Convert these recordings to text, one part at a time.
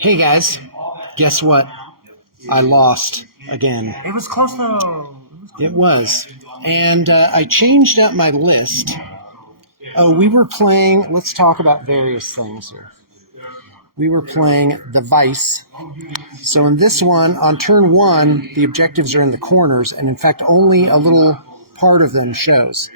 Hey guys, guess what? I lost again. It was close though. It was. And I changed up my list. Oh, we were playing, let's talk about various things here. We were playing the Vice. So in this one, on turn 1, the objectives are in the corners, and in fact only a little part of them shows.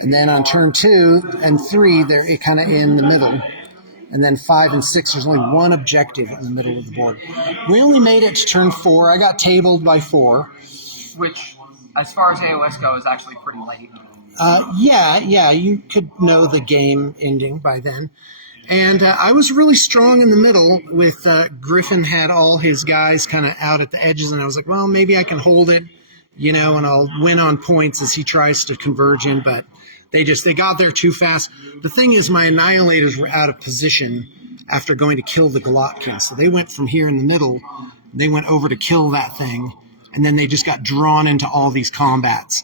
And then on turn 2 and 3, they're kind of in the middle. And then 5 and 6, there's only one objective in the middle of the board. We only made it to turn 4. I got tabled by 4. Which, as far as AOS goes, is actually pretty late. Yeah, you could know the game ending by then. And I was really strong in the middle with Griffin had all his guys kind of out at the edges, and I was like, well, maybe I can hold it, and I'll win on points as he tries to converge in, but they got there too fast. The thing is, my Annihilators were out of position after going to kill the Maggotkin, so they went from here in the middle, they went over to kill that thing, and then they just got drawn into all these combats,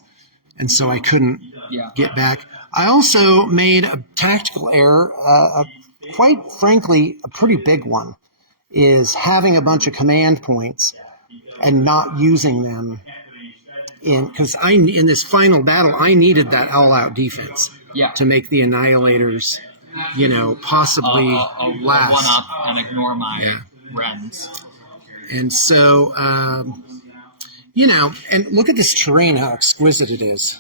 and so I couldn't get back. I also made a tactical error, quite frankly, a pretty big one, is having a bunch of command points and not using them because in this final battle, I needed that all-out defense to make the Annihilators, possibly I'll last. One up and ignore my Rens. And so, and look at this terrain, how exquisite it is.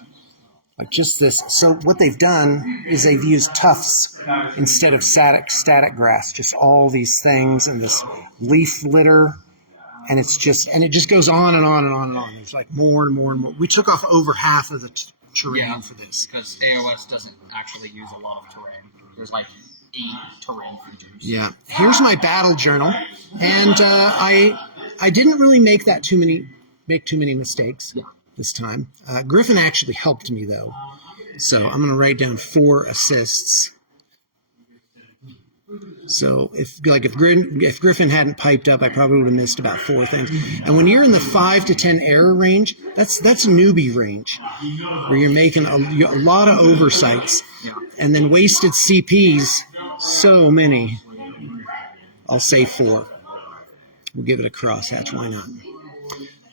Like just this. So what they've done is they've used tufts instead of static grass. Just all these things and this leaf litter, and it just goes on and on and on and on. There's like more and more and more. We took off over half of the terrain for this because AOS doesn't actually use a lot of terrain. There's like 8 terrain features. Yeah. Here's my battle journal, and I didn't really make too many mistakes. This time. Griffin actually helped me, though. So I'm going to write down 4 assists. So if Griffin hadn't piped up, I probably would have missed about 4 things. And when you're in the 5 to 10 error range, that's newbie range, where you're making a lot of oversights. And then wasted CPs, so many. I'll say 4. We'll give it a crosshatch, why not?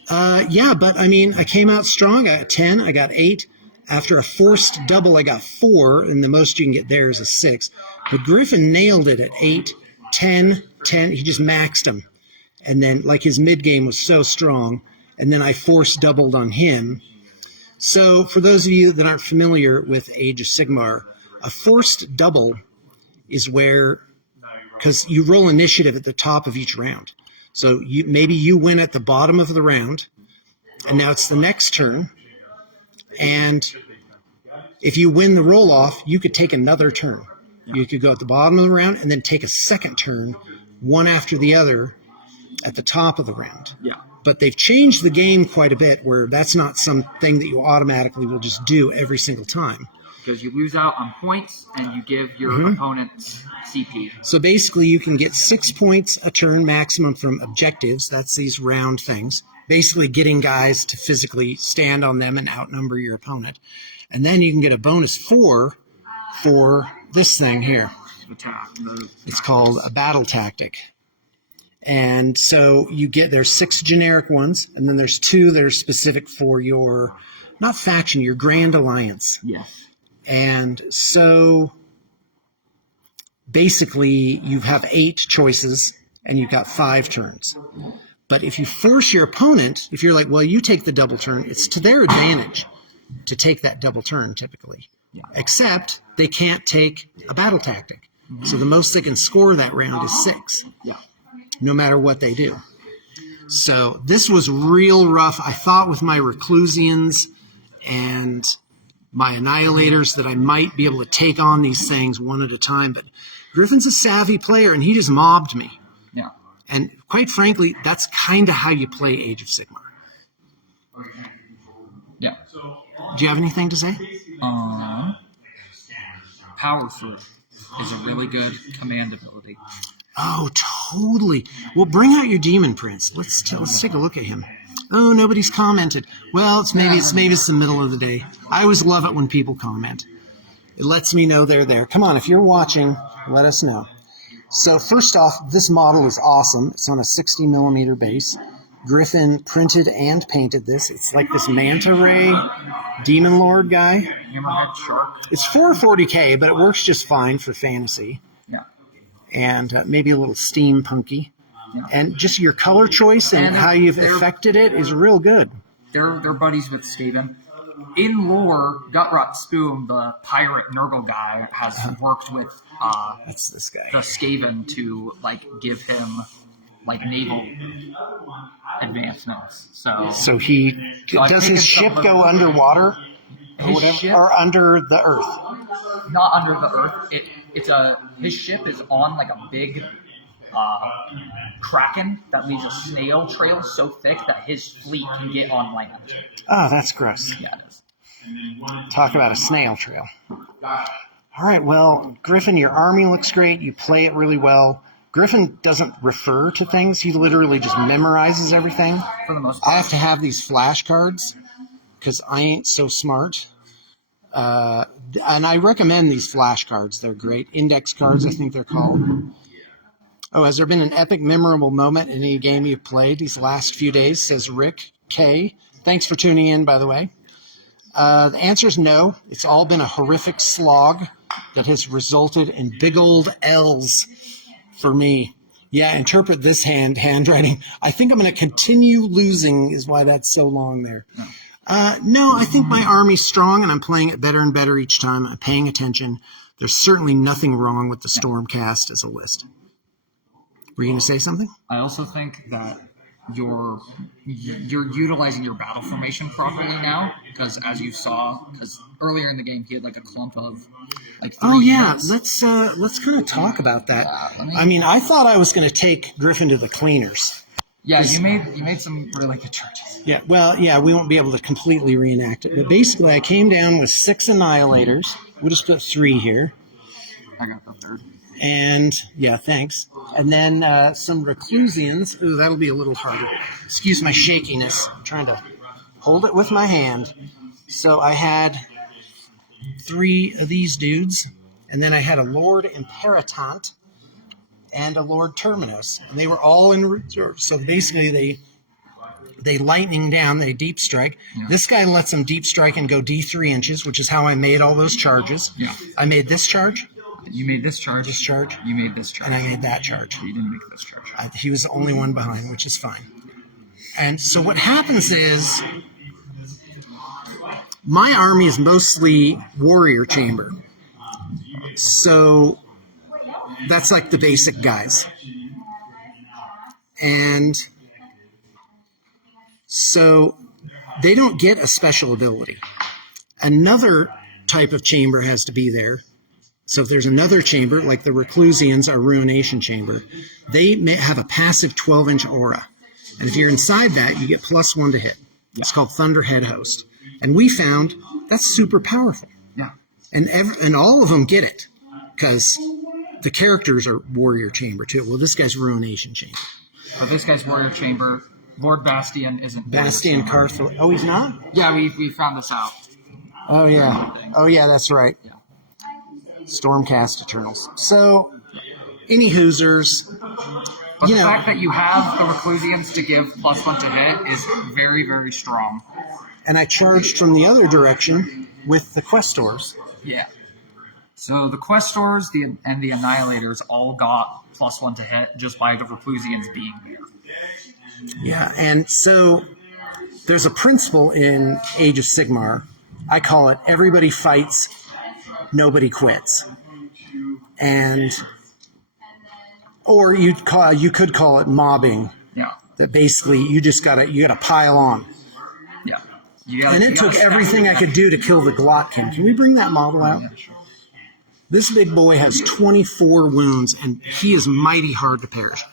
But I came out strong. I got 10, I got 8. After a forced double, I got 4, and the most you can get there is a 6. But Griffin nailed it at 8, 10, 10. He just maxed them. And then, his mid-game was so strong, and then I forced doubled on him. So, for those of you that aren't familiar with Age of Sigmar, a forced double is where, because you roll initiative at the top of each round. So maybe you win at the bottom of the round, and now it's the next turn. And if you win the roll-off, you could take another turn. You could go at the bottom of the round and then take a second turn, one after the other, at the top of the round. But they've changed the game quite a bit where that's not something that you automatically will just do every single time. Because you lose out on points and you give your opponents CP. So basically you can get 6 points a turn maximum from objectives. That's these round things. Basically getting guys to physically stand on them and outnumber your opponent. And then you can get a bonus 4 for this thing here. It's called a battle tactic. And so there's 6 generic ones, and then there's 2 that are specific for your, not faction, your Grand Alliance. Yes. And so basically you have 8 choices and you've got 5 turns. But if you force your opponent, if you're like, well, you take the double turn, it's to their advantage to take that double turn typically. Except they can't take a battle tactic. So the most they can score that round is 6. No matter what they do. So this was real rough. I thought with my Reclusians and my Annihilators that I might be able to take on these things one at a time, but Griffin's a savvy player, and he just mobbed me. And quite frankly, that's kind of how you play Age of Sigmar. Do you have anything to say? Power Foot is a really good command ability. Oh, totally. Well, bring out your Demon Prince. Let's take a look at him. Oh, nobody's commented. Well, maybe it's the middle of the day. I always love it when people comment. It lets me know they're there. Come on, if you're watching, let us know. So first off, this model is awesome. It's on a 60 millimeter base. Griffin printed and painted this. It's like this manta ray demon lord guy. Hammerhead shark. It's 440K, but it works just fine for fantasy. Yeah. And maybe a little steampunky. Yeah. And just your color choice and how you've affected it is real good. They're buddies with Skaven. In lore, Gutrot Spoon, the pirate Nurgle guy, has worked with That's this guy. the Skaven to like give him like naval advancements. So he does his ship go underwater or whatever, or under the earth? Not under the earth. His ship is on like a big kraken that leaves a snail trail so thick that his fleet can get on land. Oh, that's gross. Yeah, it is. Talk about a snail trail. All right, well, Griffin, your army looks great. You play it really well. Griffin doesn't refer to things. He literally just memorizes everything. For the most part. I have to have these flashcards because I ain't so smart. And I recommend these flashcards. They're great. Index cards, I think they're called. Oh, has there been an epic, memorable moment in any game you've played these last few days, says Rick K. Thanks for tuning in, by the way. The answer is no. It's all been a horrific slog that has resulted in big old L's for me. Yeah, interpret this handwriting. I think I'm going to continue losing is why that's so long there. No, I think my army's strong, and I'm playing it better and better each time. I'm paying attention. There's certainly nothing wrong with the Stormcast as a list. Were you going to say something? I also think that you're utilizing your battle formation properly now, because as you saw, because earlier in the game he had like a clump of like 3 units. Let's kind of talk about that. I mean, I thought I was going to take Griffin to the cleaners. Yeah, you made some really good charges. Yeah, well, yeah, we won't be able to completely reenact it, but basically I came down with 6 annihilators. We'll just put 3 here. I got the third. And, yeah, thanks. And then some Reclusians. Ooh, that'll be a little harder. Excuse my shakiness. I'm trying to hold it with my hand. So I had 3 of these dudes. And then I had a Lord Imperatant and a Lord Terminus. And they were all in reserve. So basically they lightning down, they deep strike. Yeah. This guy lets them deep strike and go D3 inches, which is how I made all those charges. Yeah. I made this charge. You made this charge. This charge. You made this charge. And I made that charge. You didn't make this charge. He was the only one behind, which is fine. And so what happens is my army is mostly warrior chamber. So that's like the basic guys. And so they don't get a special ability. Another type of chamber has to be there. So if there's another chamber, like the Reclusians, our Ruination Chamber, they may have a passive 12-inch aura. And if you're inside that, you get +1 to hit. It's called Thunderhead Host. And we found that's super powerful. Yeah. And all of them get it, because the characters are Warrior Chamber, too. Well, this guy's Ruination Chamber. Oh, this guy's Warrior Chamber. Lord Bastion isn't. Bastion Carthel. Oh, he's not? Yeah, we found this out. Oh, yeah. Oh, yeah, that's right. Yeah. Stormcast Eternals. So, any Hoosers, but the fact that you have the Reclusians to give +1 to hit is very, very strong. And I charged from the other direction with the Questors. Yeah. So the Questors and the Annihilators all got +1 to hit just by the Reclusians being there. Yeah, and so there's a principle in Age of Sigmar. I call it everybody fights, nobody quits. And or you could call it mobbing. Yeah. That basically you gotta pile on. Yeah. And it took everything I could do to kill the Maggotkin. Can we bring that model out? Yeah, sure. This big boy has 24 wounds, and he is mighty hard to perish.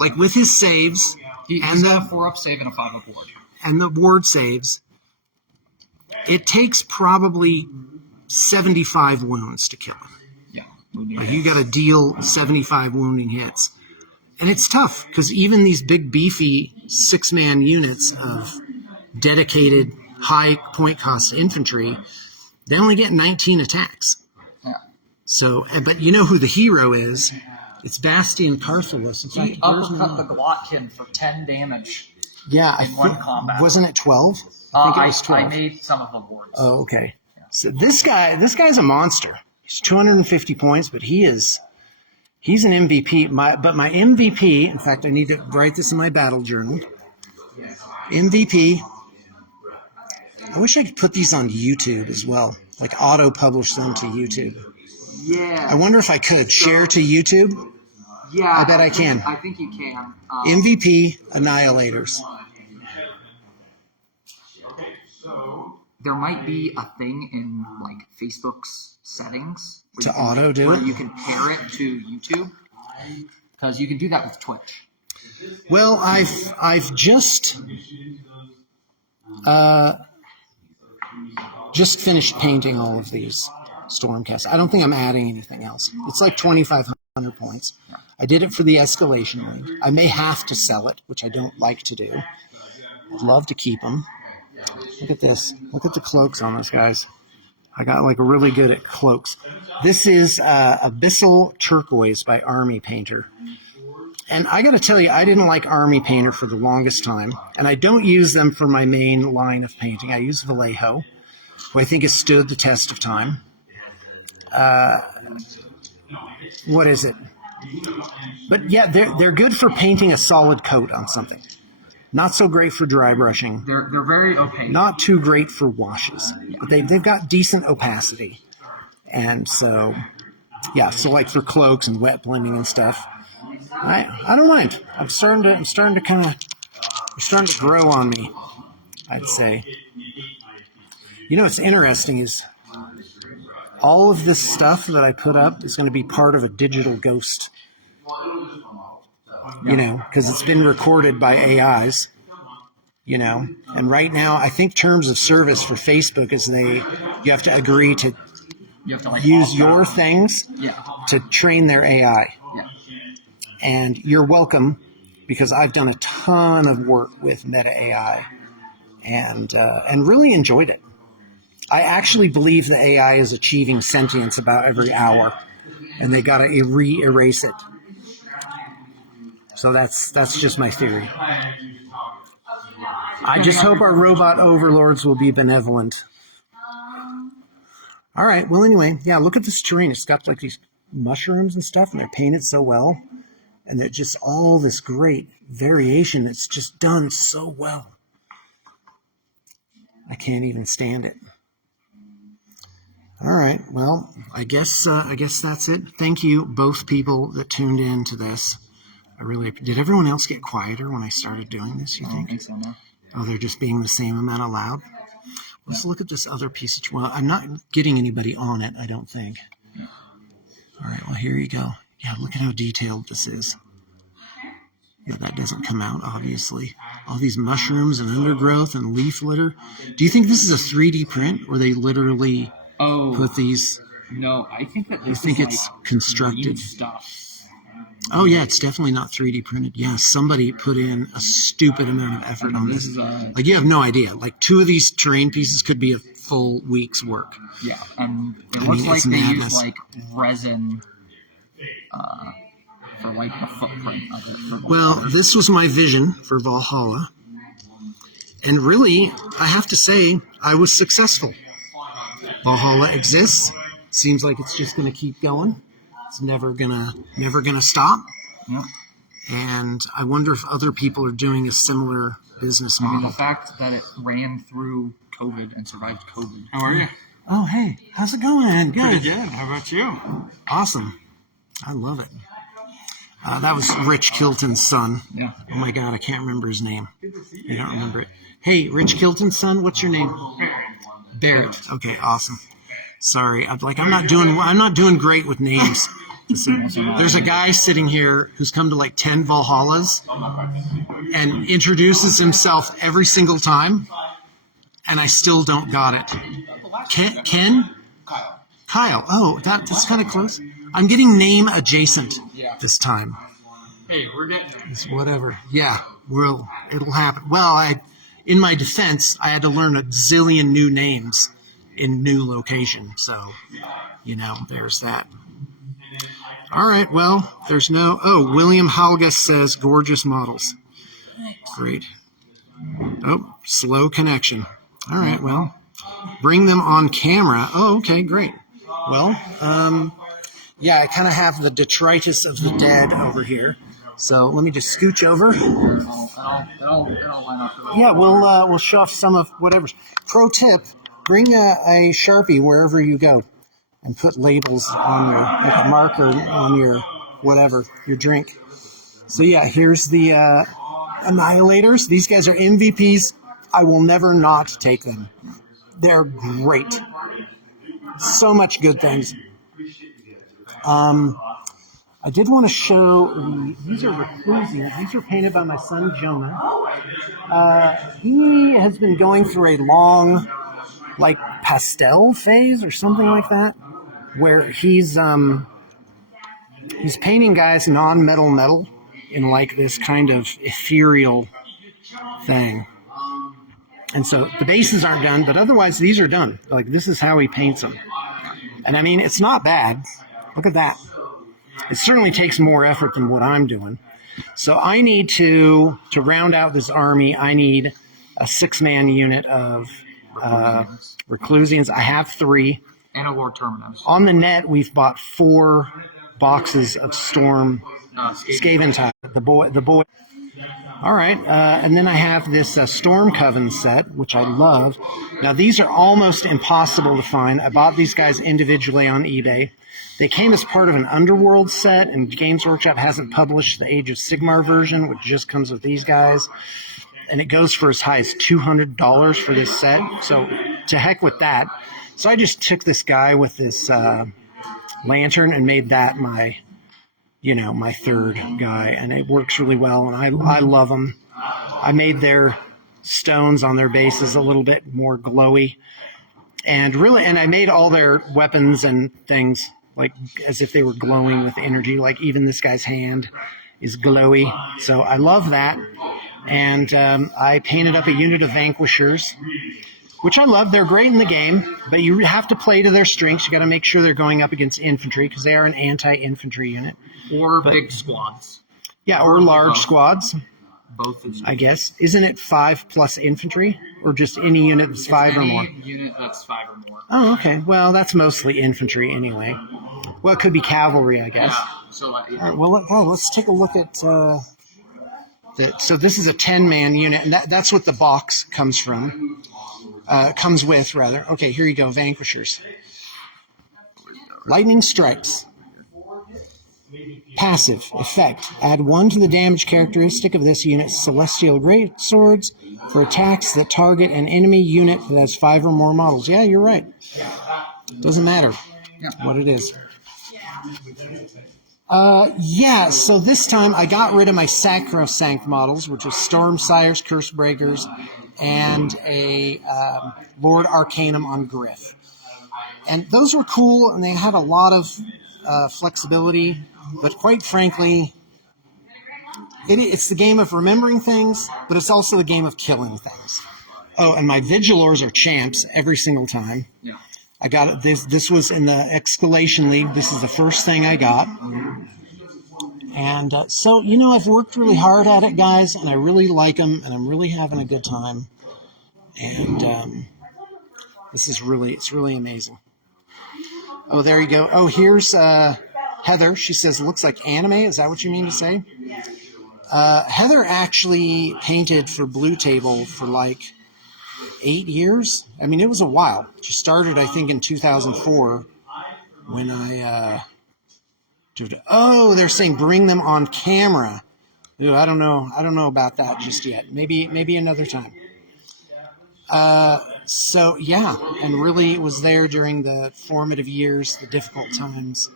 Like with his saves, He's got a 4-up save and a 5-up ward. And the ward saves, it takes probably 75 wounds to kill him. Yeah. Like you got to deal 75 wounding hits. And it's tough, because even these big, beefy 6-man units of dedicated, high point cost infantry, they only get 19 attacks. Yeah. So, but you know who the hero is? It's Bastion Carthalus. In He fact, where's uppercut my... Maggotkin for 10 damage. Yeah, in one combat. Wasn't it 12? I think it was 12. I made some of the wards. Oh, okay. So this guy's a monster. He's 250 points, but he's an MVP. But my MVP, in fact, I need to write this in my battle journal. MVP. I wish I could put these on YouTube as well, like auto-publish them to YouTube. Yeah. I wonder if I could share to YouTube. Yeah. I bet I can. I think you can. MVP Annihilators. There might be a thing in like Facebook's settings To auto do where it? you can pair it to YouTube, because you can do that with Twitch. Well, I've just finished painting all of these Stormcast. I don't think I'm adding anything else. It's like 2,500 points. I did it for the escalation ring. I may have to sell it, which I don't like to do. I'd love to keep them. Look at this. Look at the cloaks on this, guys. I got like really good at cloaks. This is Abyssal Turquoise by Army Painter. And I got to tell you, I didn't like Army Painter for the longest time. And I don't use them for my main line of painting. I use Vallejo, who I think has stood the test of time. What is it? But yeah, they're good for painting a solid coat on something. Not so great for dry brushing. They're very opaque. Not too great for washes. But they've got decent opacity. And so, yeah, so like for cloaks and wet blending and stuff, I don't mind. I'm starting to grow on me, I'd say. You know what's interesting is all of this stuff that I put up is going to be part of a digital ghost. You know, because it's been recorded by AIs, you know. And right now, I think terms of service for Facebook is you have to agree to use your things to train their AI. Yeah. And you're welcome, because I've done a ton of work with Meta AI and really enjoyed it. I actually believe the AI is achieving sentience about every hour, and they got to erase it. So that's just my theory. I just hope our robot overlords will be benevolent. All right. Well, anyway, yeah, look at this terrain. It's got like these mushrooms and stuff, and they're painted so well. And they're just all this great variation. It's just done so well. I can't even stand it. All right. Well, I guess that's it. Thank you, both people that tuned in to this. Did everyone else get quieter when I started doing this, you think? I don't think so, no. Oh, they're just being the same amount of loud? Let's look at this other piece of... Well, I'm not getting anybody on it, I don't think. All right, well, here you go. Yeah, look at how detailed this is. Yeah, that doesn't come out, obviously. All these mushrooms and undergrowth and leaf litter. Do you think this is a 3D print, or they literally put these... No, I think that this think is it's like constructed stuff. Oh, yeah, it's definitely not 3D printed. Yeah, somebody put in a stupid amount of effort on this. Like, you have no idea. Like, 2 of these terrain pieces could be a full week's work. Yeah, it looks like they use, like, resin for, like, the footprint of it. Well, this was my vision for Valhalla. And really, I have to say, I was successful. Valhalla exists. Seems like it's just going to keep going. It's never gonna stop. Yep. And I wonder if other people are doing a similar business model. The fact that it ran through COVID and survived COVID. How are you? Oh, hey, how's it going? Good. Pretty good. How about you? Awesome. I love it. That was Rich Kilton's son. Yeah. Oh my God, I can't remember his name. I don't remember it. Hey, Rich Kilton's son, what's your name? Barrett. Okay, awesome. Sorry, I'm not doing great with names. There's a guy sitting here who's come to like 10 Valhallas and introduces himself every single time, and I still don't got it. Ken? Kyle. Oh, that's kind of close. I'm getting name adjacent this time. Hey, we're getting It's whatever. Yeah, it'll happen. Well, in my defense, I had to learn a zillion new names in new location, so there's that. All right, well, there's no... Oh, William Halgus says gorgeous models. Great. Oh, slow connection. All right, well, bring them on camera. Oh, okay, great. Well, yeah, I kind of have the detritus of the dead over here. So let me just scooch over. Yeah, we'll show off some of whatever. Pro tip, bring a Sharpie wherever you go and put labels on your, like a marker on your whatever, your drink. So yeah, here's the Annihilators. These guys are MVPs. I will never not take them. They're great. So much good things. I did want to show, these are Reclusians. These are painted by my son, Jonah. He has been going through a long, like, pastel phase or something like that, where he's painting guys non-metal in, like, this kind of ethereal thing. And so the bases aren't done, but otherwise these are done. Like, this is how he paints them. And, I mean, it's not bad. Look at that. It certainly takes more effort than what I'm doing. So I need to round out this army, I need a 6-man unit of Reclusians. I have 3. And a Lord Terminus. On the net, we've bought 4 boxes of Storm Skaven type. The boy. All right, and then I have this Storm Coven set, which I love. Now, these are almost impossible to find. I bought these guys individually on eBay. They came as part of an Underworld set, and Games Workshop hasn't published the Age of Sigmar version, which just comes with these guys. And it goes for as high as $200 for this set. So to heck with that. So I just took this guy with this lantern and made that my third guy. And it works really well, and I love them. I made their stones on their bases a little bit more glowy. And I made all their weapons and things like as if they were glowing with energy, like even this guy's hand is glowy. So I love that. And I painted up a unit of Vanquishers, which I love. They're great in the game, but you have to play to their strengths. You got to make sure they're going up against infantry because they are an anti-infantry unit. Or big squads. Yeah, or large squads. Both is I guess. Isn't it 5 plus infantry? Or just any unit that's 5 or more? Any unit that's 5 or more. Oh, okay. Well, that's mostly infantry anyway. Well, it could be cavalry, I guess. Yeah. So, All right, well, let's take a look at... so this is a 10-man unit, and that's what the box comes from. Comes with, rather. Okay, here you go, Vanquishers. Lightning Strikes. Passive effect. Add 1 to the damage characteristic of this unit's Celestial Greatswords for attacks that target an enemy unit that has 5 or more models. Yeah, you're right. Doesn't matter what it is. Yeah, so this time I got rid of my Sacrosanct models, which was Storm Sires, Cursebreakers, and a Lord Arcanum on Griff. And those were cool, and they had a lot of flexibility, but quite frankly, it's the game of remembering things, but it's also the game of killing things. Oh, and my Vigilors are champs every single time. Yeah. I got it. This was in the Escalation League. This is the first thing I got. And so, I've worked really hard at it, guys, and I really like them, and I'm really having a good time. And it's really amazing. Oh, there you go. Oh, here's Heather. She says, looks like anime. Is that what you mean to say? Heather actually painted for Blue Table for like 8 years. I mean, it was a while. She started, I think, in 2004 when I... Oh, they're saying bring them on camera. Ooh, I don't know about that just yet. Maybe another time. So yeah, and really was there during the formative years, the difficult times,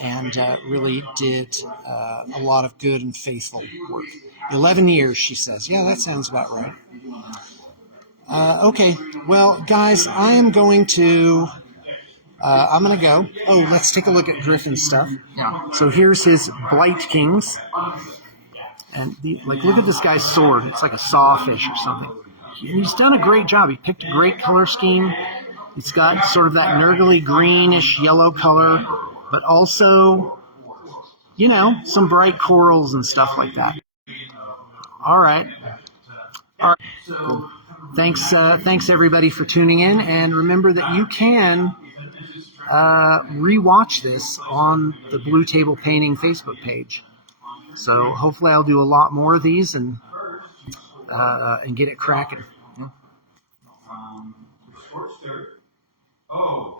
and really did a lot of good and faithful work. 11 years, she says. Yeah, that sounds about right. Okay, well, guys, I'm going to go. Oh, let's take a look at Griffin's stuff. Yeah. So here's his Blight Kings. And look at this guy's sword. It's like a sawfish or something. He's done a great job. He picked a great color scheme. It's got sort of that nurgly greenish yellow color, but also some bright corals and stuff like that. All right. Cool. Thanks everybody for tuning in, and remember that you can rewatch this on the Blue Table Painting Facebook page. So hopefully I'll do a lot more of these and get it cracking. Oh.